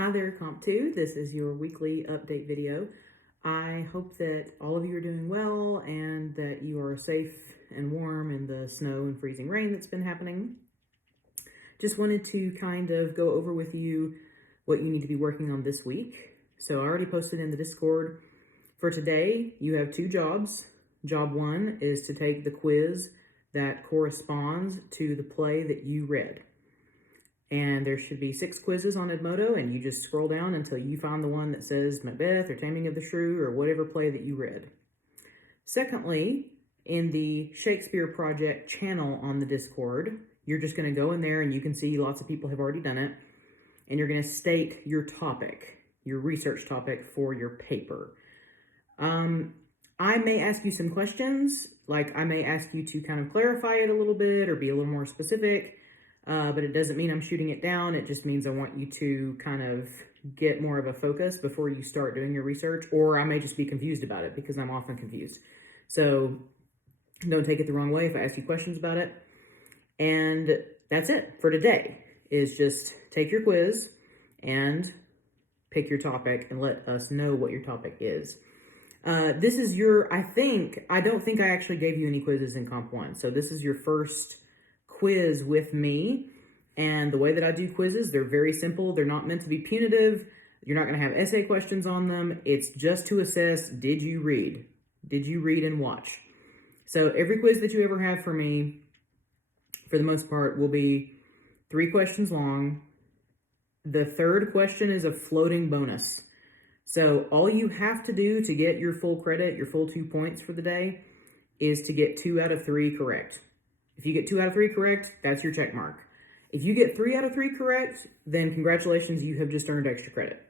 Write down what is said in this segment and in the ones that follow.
Hi there, Comp 2. This is your weekly update video. I hope that all of you are doing well and that you are safe and warm in the snow and freezing rain that's been happening. Just wanted to kind of go over with you what you need to be working on this week. So I already posted in the Discord. For today, you have two jobs. Job one is to take the quiz that corresponds to the play that you read. And there should be 6 quizzes on Edmodo, and you just scroll down until you find the one that says Macbeth or Taming of the Shrew or whatever play that you read. Secondly, in the Shakespeare Project channel on the Discord, you're just going to go in there and you can see lots of people have already done it. And you're going to state your topic, your research topic for your paper. I may ask you some questions, like I may ask you to kind of clarify it a little bit or be a little more specific. But it doesn't mean I'm shooting it down. It just means I want you to kind of get more of a focus before you start doing your research, or I may just be confused about it because I'm often confused. So don't take it the wrong way if I ask you questions about it. And that's it for today, is just take your quiz and pick your topic and let us know what your topic is. This is I don't think I actually gave you any quizzes in Comp 1. So this is your first quiz with me, and the way that I do quizzes, they're very simple. They're not meant to be punitive. You're not going to have essay questions on them. It's just to assess, did you read? Did you read and watch? So every quiz that you ever have for me, for the most part, will be 3 questions long. The third question is a floating bonus. So all you have to do to get your full credit, your full 2 points for the day, is to get 2 out of 3 correct. If you get 2 out of 3 correct, that's your check mark. If you get 3 out of 3 correct, then congratulations, you have just earned extra credit.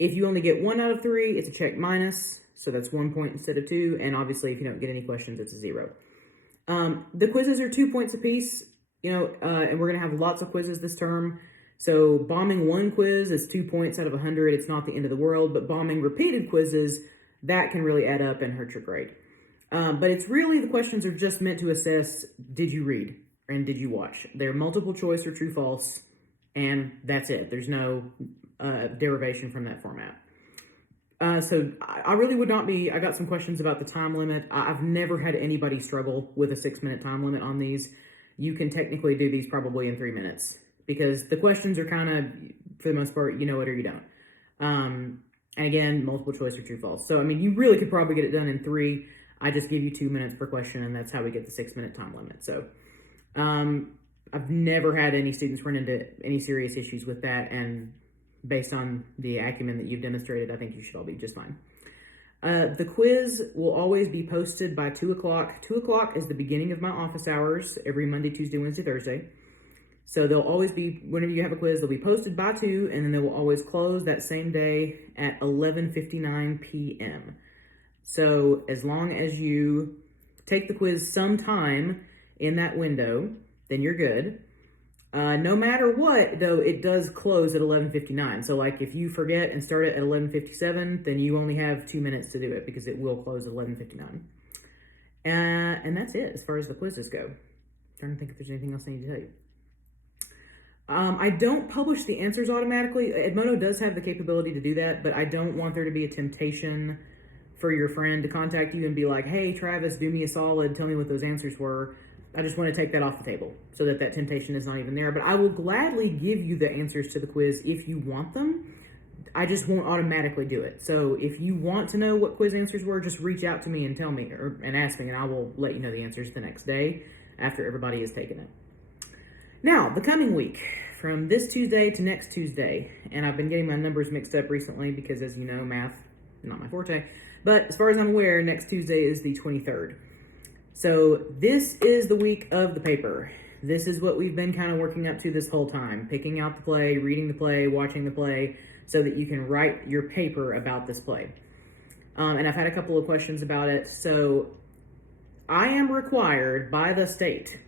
If you only get 1 out of 3, it's a check minus, so that's 1 point instead of 2, and obviously if you don't get any questions, it's a 0. The quizzes are 2 points apiece, and we're going to have lots of quizzes this term. So bombing 1 quiz is 2 points out of 100. It's not the end of the world, but bombing repeated quizzes, that can really add up and hurt your grade. But it's really, the questions are just meant to assess, did you read and did you watch? They're multiple choice or true false, and that's it. There's no derivation from that format. So I really would not be, I got some questions about the time limit. I've never had anybody struggle with a 6-minute time limit on these. You can technically do these probably in 3 minutes because the questions are kind of, for the most part, you know it or you don't. And again, multiple choice or true false. So, I mean, you really could probably get it done in 3. I just give you 2 minutes per question, and that's how we get the 6-minute time limit. So I've never had any students run into any serious issues with that, and based on the acumen that you've demonstrated, I think you should all be just fine. The quiz will always be posted by 2 o'clock. 2 o'clock is the beginning of my office hours every Monday, Tuesday, Wednesday, Thursday. So they'll always be, whenever you have a quiz, they'll be posted by 2, and then they will always close that same day at 11:59 p.m. So as long as you take the quiz sometime in that window, then you're good. No matter what, though, it does close at 11:59. So like if you forget and start it at 11:57, then you only have 2 minutes to do it because it will close at 11:59. And that's it as far as the quizzes go. I'm trying to think if there's anything else I need to tell you. I don't publish the answers automatically. Edmodo does have the capability to do that, but I don't want there to be a temptation for your friend to contact you and be like, hey, Travis, do me a solid, tell me what those answers were. I just want to take that off the table so that that temptation is not even there. But I will gladly give you the answers to the quiz if you want them. I just won't automatically do it. So if you want to know what quiz answers were, just reach out to me and tell me and ask me, and I will let you know the answers the next day after everybody has taken it. Now, the coming week, from this Tuesday to next Tuesday, and I've been getting my numbers mixed up recently because, as you know, math, not my forte. But as far as I'm aware, next Tuesday is the 23rd. So this is the week of the paper. This is what we've been kind of working up to this whole time. Picking out the play, reading the play, watching the play, so that you can write your paper about this play. And I've had a couple of questions about it. So I am required by the state,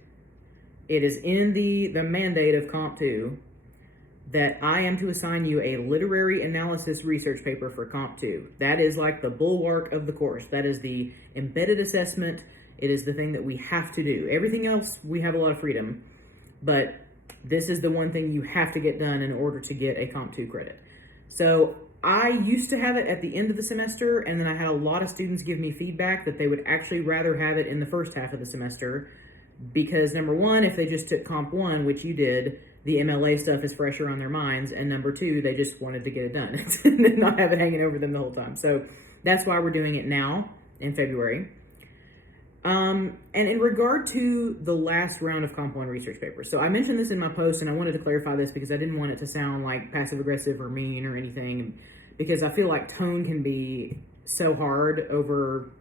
it is in the mandate of Comp 2, that I am to assign you a literary analysis research paper for Comp 2. That is like the bulwark of the course. That is the embedded assessment. It is the thing that we have to do. Everything else, we have a lot of freedom, but this is the one thing you have to get done in order to get a Comp 2 credit. So I used to have it at the end of the semester, and then I had a lot of students give me feedback that they would actually rather have it in the first half of the semester because, number one, if they just took Comp 1, which you did, the MLA stuff is fresher on their minds, and number two, they just wanted to get it done and not have it hanging over them the whole time. So that's why we're doing it now in February. And in regard to the last round of Comp 1 research papers, so I mentioned this in my post, and I wanted to clarify this because I didn't want it to sound like passive-aggressive or mean or anything, because I feel like tone can be so hard over,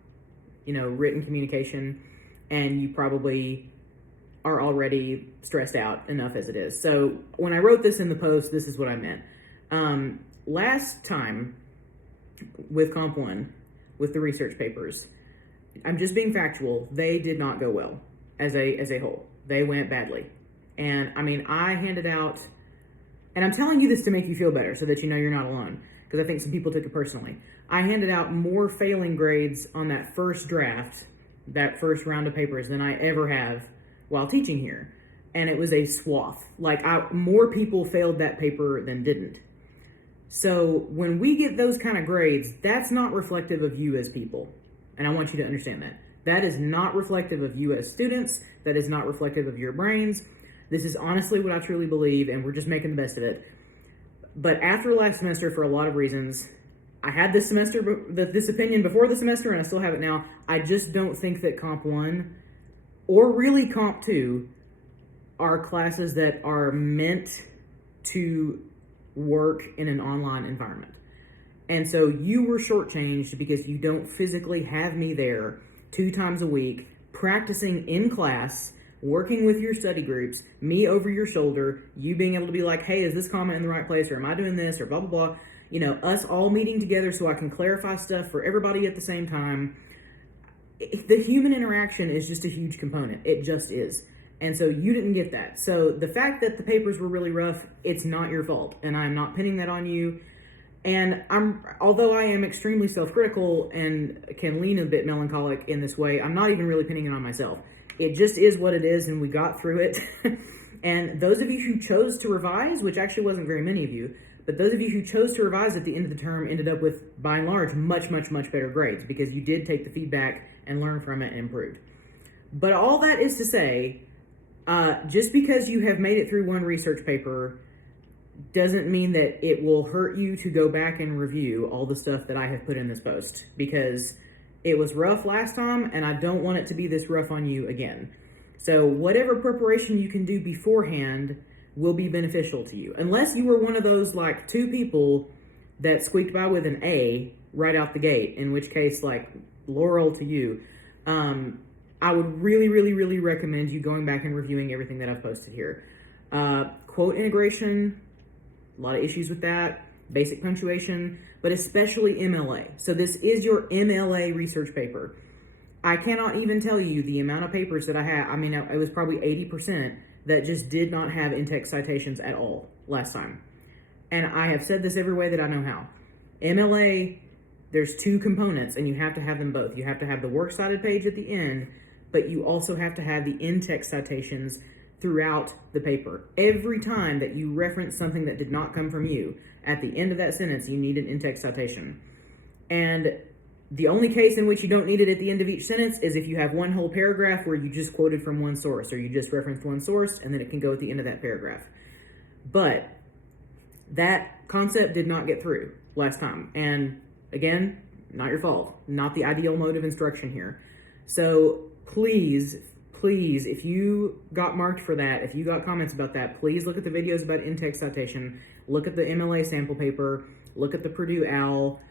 written communication, and you probably are already stressed out enough as it is. So when I wrote this in the post, this is what I meant. Last time with Comp 1, with the research papers, I'm just being factual, they did not go well as a whole. They went badly. And I mean, I handed out, and I'm telling you this to make you feel better so that you know you're not alone, because I think some people took it personally. I handed out more failing grades on that first draft, that first round of papers, than I ever have while teaching here. And it was a swath. More people failed that paper than didn't. So when we get those kind of grades, that's not reflective of you as people. And I want you to understand that. That is not reflective of you as students. That is not reflective of your brains. This is honestly what I truly believe, and we're just making the best of it. But after last semester, for a lot of reasons, I had this opinion before the semester, and I still have it now. I just don't think that Comp 1 or really Comp 2 are classes that are meant to work in an online environment. And so you were shortchanged because you don't physically have me there 2 times a week, practicing in class, working with your study groups, me over your shoulder, you being able to be like, hey, is this comment in the right place, or am I doing this, or blah, blah, blah. Us all meeting together so I can clarify stuff for everybody at the same time. The human interaction is just a huge component. It just is. And so you didn't get that. So the fact that the papers were really rough, it's not your fault. And I'm not pinning that on you. And although I am extremely self-critical and can lean a bit melancholic in this way, I'm not even really pinning it on myself. It just is what it is, and we got through it. And those of you who chose to revise, which actually wasn't very many of you, but those of you who chose to revise at the end of the term ended up with, by and large, much, much, much better grades because you did take the feedback and learn from it and improved. But all that is to say, just because you have made it through one research paper doesn't mean that it will hurt you to go back and review all the stuff that I have put in this post, because it was rough last time and I don't want it to be this rough on you again. So whatever preparation you can do beforehand will be beneficial to you. Unless you were one of those 2 people that squeaked by with an A right out the gate, in which case laurel to you. I would really, really, really recommend you going back and reviewing everything that I've posted here. Quote integration, a lot of issues with that, basic punctuation, but especially MLA. So this is your MLA research paper. I cannot even tell you the amount of papers that I had. I mean, it was probably 80% that just did not have in-text citations at all last time. And I have said this every way that I know how. MLA, there's 2 components, and you have to have them both. You have to have the works cited page at the end, but you also have to have the in-text citations throughout the paper. Every time that you reference something that did not come from you, at the end of that sentence, you need an in-text citation. And the only case in which you don't need it at the end of each sentence is if you have one whole paragraph where you just quoted from one source, or you just referenced one source, and then it can go at the end of that paragraph. But that concept did not get through last time. And again, not your fault. Not the ideal mode of instruction here. So please, if you got marked for that, if you got comments about that, please look at the videos about in-text citation, look at the MLA sample paper, look at the Purdue OWL,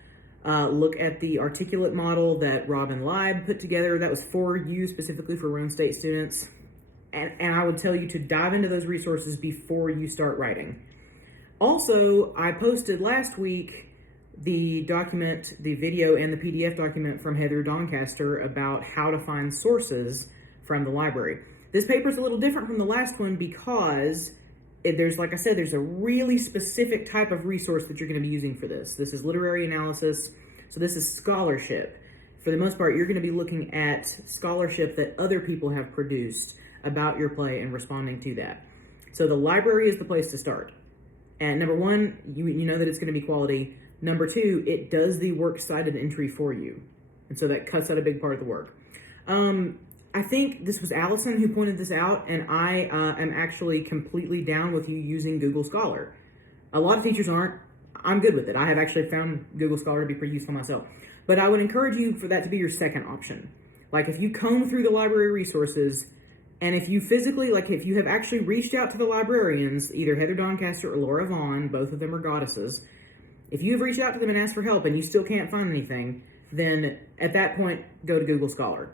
look at the articulate model that Robin Leib put together. That was for you, specifically for Rhone State students. And I would tell you to dive into those resources before you start writing. Also, I posted last week the document, the video and the PDF document from Heather Doncaster about how to find sources from the library. This paper is a little different from the last one because there's, like I said, there's a really specific type of resource that you're going to be using for this. This is literary analysis, so this is scholarship. For the most part, you're going to be looking at scholarship that other people have produced about your play and responding to that. So the library is the place to start. And number one, you know that it's going to be quality. Number two, it does the works cited entry for you. And so that cuts out a big part of the work. I think this was Allison who pointed this out, and I am actually completely down with you using Google Scholar. A lot of teachers aren't. I'm good with it. I have actually found Google Scholar to be pretty useful myself. But I would encourage you for that to be your second option. Like if you comb through the library resources, and if you physically, like if you have actually reached out to the librarians, either Heather Doncaster or Laura Vaughn, both of them are goddesses, if you have reached out to them and asked for help and you still can't find anything, then at that point, go to Google Scholar.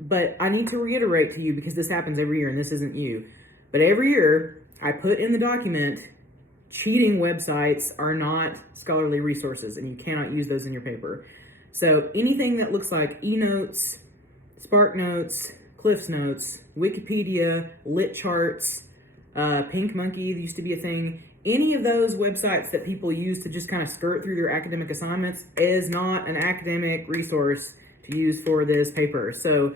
But I need to reiterate to you, because this happens every year and this isn't you, but every year I put in the document, cheating websites are not scholarly resources and you cannot use those in your paper. So anything that looks like eNotes, SparkNotes, Cliff's Notes, Wikipedia, Lit Charts, Pink Monkey used to be a thing, any of those websites that people use to just kind of skirt through their academic assignments is not an academic resource to use for this paper. So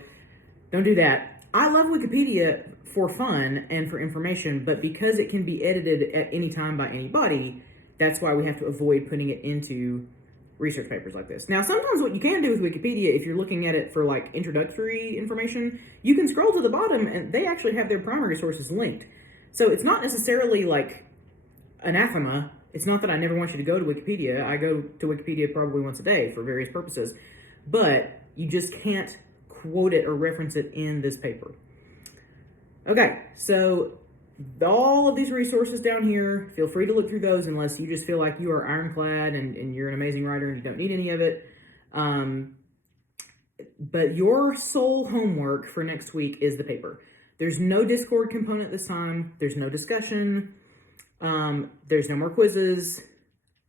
don't do that. I love Wikipedia for fun and for information, but because it can be edited at any time by anybody, that's why we have to avoid putting it into research papers like this. Now, sometimes what you can do with Wikipedia, if you're looking at it for like introductory information, you can scroll to the bottom and they actually have their primary sources linked. So it's not necessarily like anathema. It's not that I never want you to go to Wikipedia. I go to Wikipedia probably once a day for various purposes, but you just can't quote it or reference it in this paper. Okay, so all of these resources down here, feel free to look through those unless you just feel like you are ironclad and you're an amazing writer and you don't need any of it. But your sole homework for next week is the paper. There's no Discord component this time. There's no discussion. There's no more quizzes.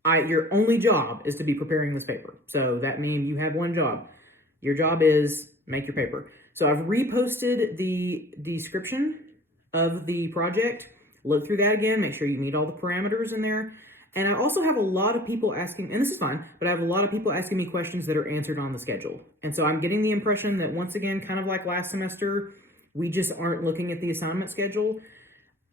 Your only job is to be preparing this paper. So that means you have one job. Your job is make your paper. So I've reposted the description of the project. Look through that again. Make sure you meet all the parameters in there. And I also have a lot of people asking, and this is fine, but I have a lot of people asking me questions that are answered on the schedule. And so I'm getting the impression that once again, kind of like last semester, we just aren't looking at the assignment schedule.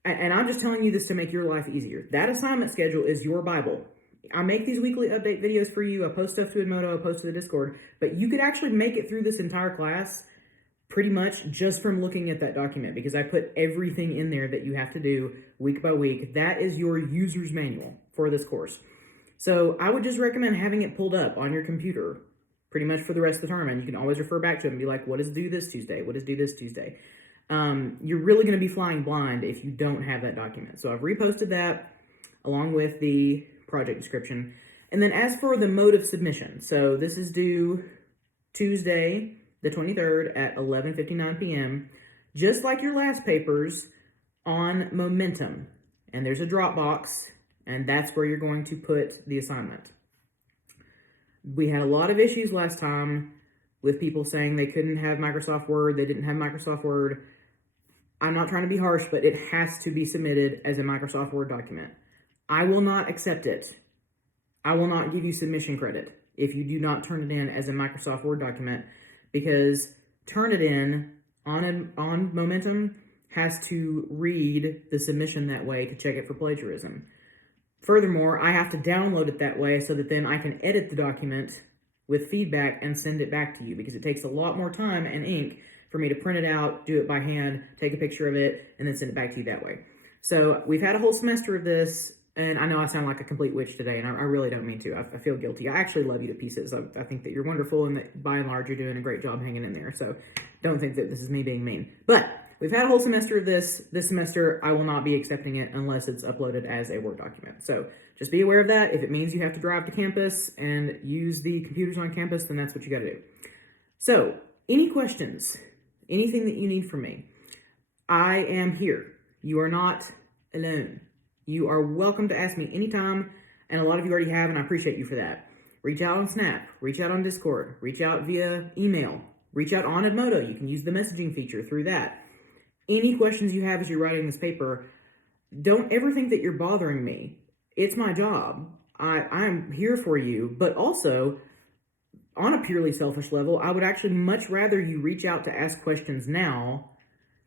And I'm just telling you this to make your life easier. That assignment schedule is your Bible. I make these weekly update videos for you. I post stuff to Edmodo, I post to the Discord, but you could actually make it through this entire class pretty much just from looking at that document, because I put everything in there that you have to do week by week. That is your user's manual for this course. So I would just recommend having it pulled up on your computer pretty much for the rest of the term, and you can always refer back to it and be like, what is due this Tuesday? What is due this Tuesday? You're really going to be flying blind if you don't have that document. So I've reposted that along with the project description. And then as for the mode of submission, so this is due Tuesday, the 23rd at 11:59 p.m., just like your last papers, on Momentum. And there's a Dropbox, and that's where you're going to put the assignment. We had a lot of issues last time with people saying they couldn't have Microsoft Word, they didn't have Microsoft Word. I'm not trying to be harsh, but it has to be submitted as a Microsoft Word document. I will not accept it. I will not give you submission credit if you do not turn it in as a Microsoft Word document, because Turnitin on Momentum has to read the submission that way to check it for plagiarism. Furthermore, I have to download it that way so that then I can edit the document with feedback and send it back to you, because it takes a lot more time and ink for me to print it out, do it by hand, take a picture of it, and then send it back to you that way. So we've had a whole semester of this, and I know I sound like a complete witch today, and I really don't mean to. I feel guilty. I actually love you to pieces. I think that you're wonderful, and that by and large you're doing a great job hanging in there. So don't think that this is me being mean. But we've had a whole semester of this. This semester, I will not be accepting it unless it's uploaded as a Word document. So just be aware of that. If it means you have to drive to campus and use the computers on campus, then that's what you got to do. So any questions? Anything that you need from me? I am here. You are not alone. You are welcome to ask me anytime, and a lot of you already have, and I appreciate you for that. Reach out on Snap, reach out on Discord, reach out via email, reach out on Edmodo. You can use the messaging feature through that. Any questions you have as you're writing this paper, don't ever think that you're bothering me. It's my job. I'm here for you, but also, on a purely selfish level, I would actually much rather you reach out to ask questions now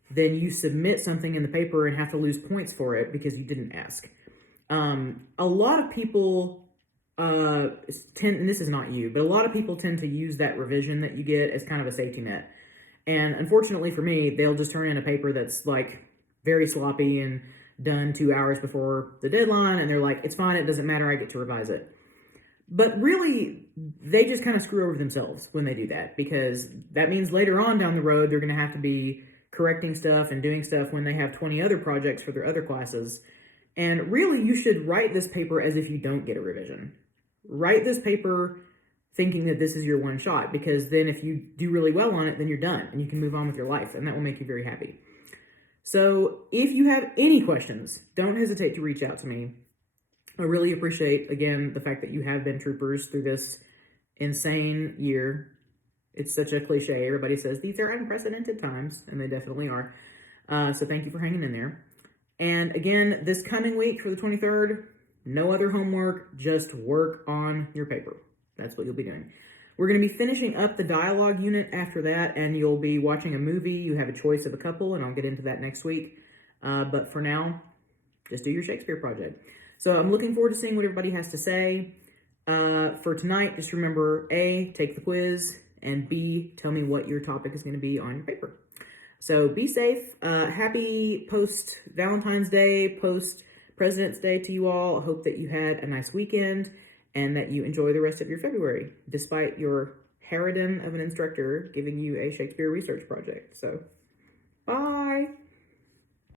than you submit something in the paper and have to lose points for it because you didn't ask. A lot of people and this is not you, but a lot of people tend to use that revision that you get as kind of a safety net. And unfortunately for me, they'll just turn in a paper that's like very sloppy and done 2 hours before the deadline, and they're like, it's fine, it doesn't matter, I get to revise it. But really, they just kind of screw over themselves when they do that, because that means later on down the road, they're going to have to be correcting stuff and doing stuff when they have 20 other projects for their other classes. And really, you should write this paper as if you don't get a revision. Write this paper thinking that this is your one shot, because then if you do really well on it, then you're done and you can move on with your life, and that will make you very happy. So if you have any questions, don't hesitate to reach out to me. I really appreciate, again, the fact that you have been troopers through this insane year. It's such a cliche. Everybody says these are unprecedented times, and they definitely are. So thank you for hanging in there. And again, this coming week for the 23rd, no other homework, just work on your paper. That's what you'll be doing. We're going to be finishing up the dialogue unit after that, and you'll be watching a movie. You have a choice of a couple, and I'll get into that next week. But for now, just do your Shakespeare project. So I'm looking forward to seeing what everybody has to say. For tonight, just remember, A, take the quiz, and B, tell me what your topic is going to be on your paper. So be safe. Happy post-Valentine's Day, post-President's Day to you all. I hope that you had a nice weekend and that you enjoy the rest of your February, despite your harridan of an instructor giving you a Shakespeare research project. So, bye!